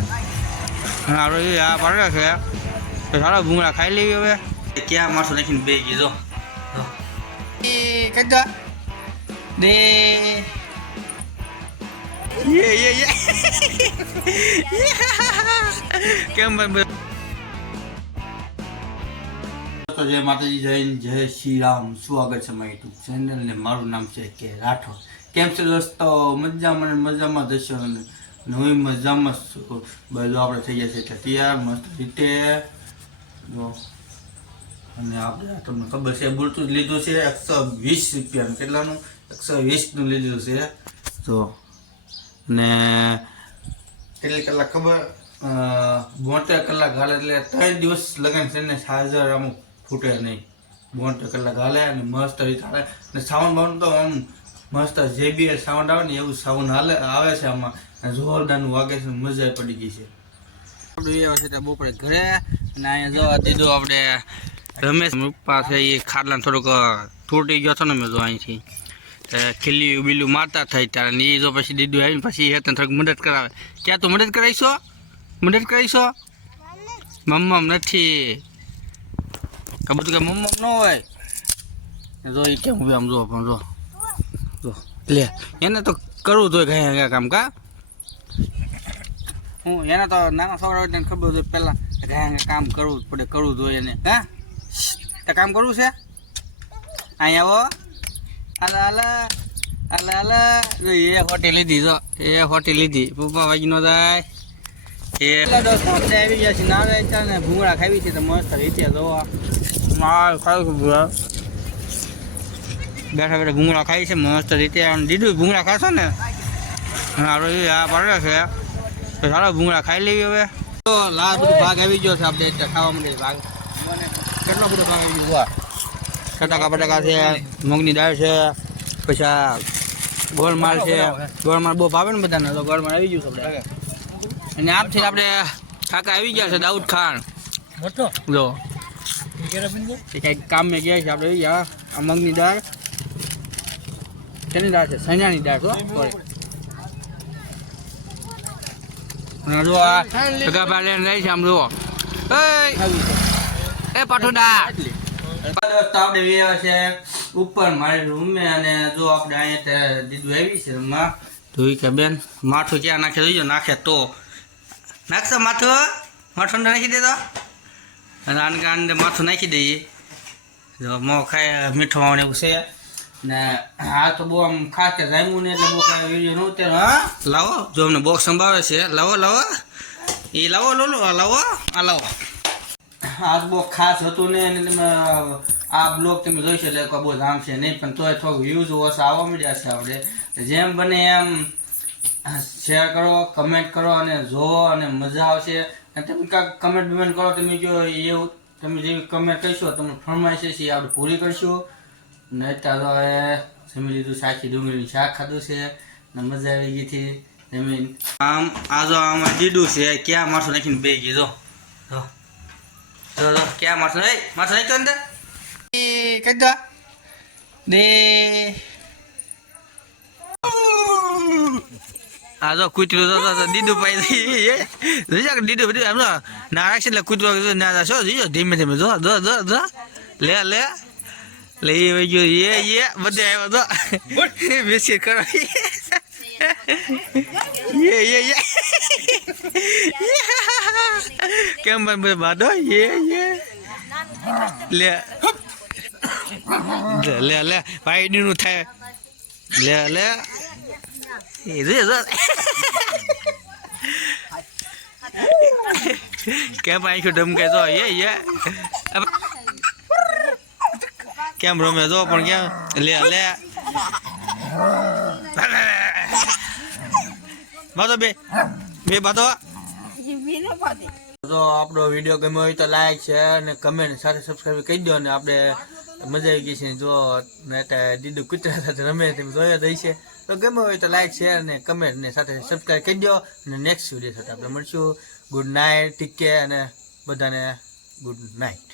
આપણે આ પડે છે તો ચાલો ભૂંગળા ખાઈ લેવી હવે. ક્યાં માણસો નાખીને બે ગઈ જો કઈ દો દે કેમ જય માતાજી, જય શ્રી રામ. સ્વાગત છે મારી યુટ્યુબ ચેનલ ને મારું નામ છે કે રાઠોડ. કેમ છે દોસ્તો? મજામાં દશો અને નવી મજામાં બધું આપણે થઈ ગયા છે એટલે તૈયાર મસ્ત રીતે જો. અને આપણે તમને ખબર છે બ્લૂટૂથ લીધું છે 120 રૂપિયાનું. કેટલાનું? 120નું લીધું છે જો. ને કેટલી કલાક ખબર? 72 કલાક હાલે એટલે 3 દિવસ લગન છે ને ચાર્જર અમુક ફૂટે નહીં. 72 કલાક હાલે અને મસ્ત રીતે હાલે. ને સાઉન્ડ બાઉન્ડ તો આમ મસ્ત JBL સાઉન્ડ આવે ને એવું સાઉન્ડ આવે છે આમાં. જોરદારનું વાગે છે, મજા પડી ગઈ છે. આપણે બપોરે ઘરે અને અહીંયા જો દીધું આપણે રમેશ પપ્પા છે એ ખાટલાને થોડુંક તૂટી ગયો હતો ને મેં જો અહીંથી ખીલ્યું બીલું મારતા થાય ત્યારે ને એ જો પછી દીધું આવીને પછી એ થોડીક મદદ કરાવે. ક્યાં તું મદદ કરાવીશો? મદદ કરાવીશો? મમ્મમ નથી કબૂત કે મમ્મમ ન હોય જો એ કેમ આમ જો પણ જો જો લે એને તો કરવું જોઈએ ઘાયા કામ કા. હું એને તો નાના છોકરા હોય ખબર હોય પહેલાં ઘાયા કામ કરવું જ પડે, કરવું જોઈએ એને. હા તે કામ કરવું છે? અહીંયા આવો આલા આલા આલા આલા એ હોટી લીધી જો, એ હોટી લીધી. પપ્પા વાગી ન જાય એ આપણે આવી ગયા છે ના રહ્યા ને ભૂંગળા ખાવી છે તો મસ્ત રીતે જોવા ખાવું બેઠા બેઠા ભૂંગળા ખાઈ છે મસ્ત રીતે. દીધું ભૂંગળા ખાશો ને આપણે આ પડે છે તો ચાલો ભૂંગળા ખાઈ લેવી હવે. તો લાસ્ટ બધો ભાગ આવી ગયો છે આપણે એટલે ખાવા માટે ભાગ. કેટલો બધો ભાગ આવી ગયો? બટાકા બટાકા છે, મગની દાળ છે, પછી ગોળમાલ છે. ગોળમાલ બહુ ભાવે ને બધાને તો ગોળમાલ આવી ગયું છે આપણે. અને આપથી આપણે કાકા આવી ગયા છે દાઉદ ખાન જો કંઈક કામ મેં ગયા છે આપણે. આ મગની દાળ શેની દાળ છે? સૈનાની દાળ છો. અને જો આ સગા ભાઈ લઈ છે આમ જુઓ એ પાટોડા આપણે વ્યવા છે ઉપર મારી રૂમે. અને જો આપણે અહીંયા દીધું આવી છે રૂમમાં જોઈ કે બેન માથું ક્યાં નાખે જોઈજો. નાખે તો નાખશો માથું? માથું નાખી દેતો અને આને માથું નાખી દઈએ જો. મો ખાય મીઠું એવું છે ને આ તો બહુ આમ ખાસ કે જામ્યું ને એટલે બહુ કાંઈ વિડીયો નહોતો. હા લાવો જો અમને બોક્સ સંભાવે છે. લાવો લાવો એ લાવો લો લાવો આ લાવો. આ બહુ ખાસ હતું ને અને તમે આ બ્લોગ તમે જોઈ શકો એટલે બહુ જામ છે નહીં પણ તોય થોડુંક વ્યૂઝ ઓછા આવવા મળ્યા છે. આપણે જેમ બને એમ શેર કરો, કમેન્ટ કરો અને જોવો અને મજા આવશે. અને તમે કાંઈક કમેન્ટ બમેન્ટ કરો તમે જો એવું તમે જેવી કમેન્ટ કહીશો તમને ફરમાઈશ છે એ આપણે પૂરી કરીશું. ને અત્યારે તો હવે જમી લીધું, સાચી ડુંગળીનું શાક ખાધું છે ને મજા આવી ગઈ હતી જમીન. આમ આ જો આમાં દીધું છે ક્યાં માણસો નાખીને બે ગઈ જો ક્યાં માણસો માણસો નાખ્યો અંદર કઈ દો દે. આ જો કૂતરું દીધું પાઈ દીધું બધું એમ ના રાખશે એટલે કૂતરો ના છો જોઈજો ધીમે ધીમે જો જો જો જો લે લે લે એ ગયો એ બધે આવ્યો તો બિસ્કીટ કરો કેમ બધા બાદો લે લે લે ભાઈ નું થાય લે લે કેમ આખું ધમકે તો કેમ રમે જો પણ કેમ લે લે બાતો બે બાતો. જો આપણો વિડીયો ગમ્યો હોય તો લાઈક શેર અને કમેન્ટ સાથે સબસ્ક્રાઈબ કરી દો. અને આપણે મજા આવી ગઈ છે જો દીદુ કૂતરા સાથે રમે તમે જોયો થઈ છે તો ગમ્યો હોય તો લાઈક શેર અને કમેન્ટ ને સાથે સબસ્ક્રાઈબ કરી દો. અને નેક્સ્ટ વિડીયો સાથે આપણે મળશું. ગુડ નાઇટ, ટેક કેર અને બધાને ગુડ નાઇટ.